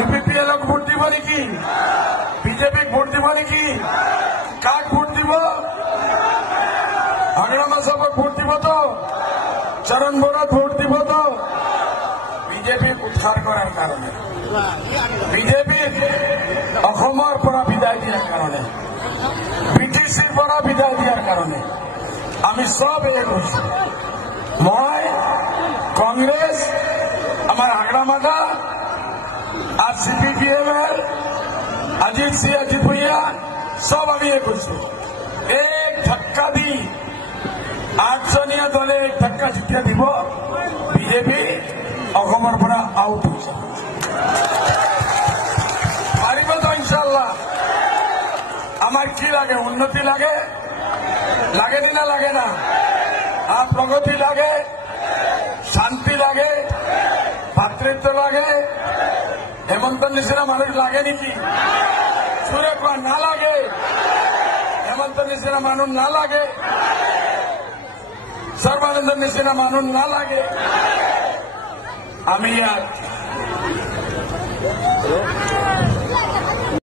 UPPL vote দিব নেকি? বিজেপিক ভোট দিব নেকি? কাক ভোট দিব? হাগ্ৰামা সাহেবক ভোট দিব তো? চৰণ বৰাক ভোট দিব তো? বিজেপিক উদ্ধাৰ কৰাৰ কাৰণে, বিজেপিক অসমৰ পৰা বিদায় দিয়াৰ কাৰণে, BTCৰ পৰা বিদায় দিয়াৰ কাৰণে আমি সব এই কৈছো। মই কংগ্ৰেছ, আমাৰ হাগ্ৰামাগা আর CPPM-এর अजीत सिंह अजीत भैया सब আমি কৈছো। এক ধাক্কা দি 8জনীয়া দলে এক ধাক্কা যেতিয়া দিব, বিজেপি অসমৰ পৰা আউট হৈ যাব। পাৰিব তো ইনশাআল্লাহ? আমার কি লাগে? উন্নতি লাগে? লাগে না লাগে না? আর প্রগতি লাগে, শান্তি লাগে, ভাতৃত্ব লাগে, হেমন্তৰ নিচিনা মানুষ লাগে নেকি? সুৰে কোৱা না লাগে? হেমন্তৰ নিচিনা মানুষ না লাগে? সৰ্বানন্দেৰ নিচিনা মানুষ না লাগে? আমি ইয়াত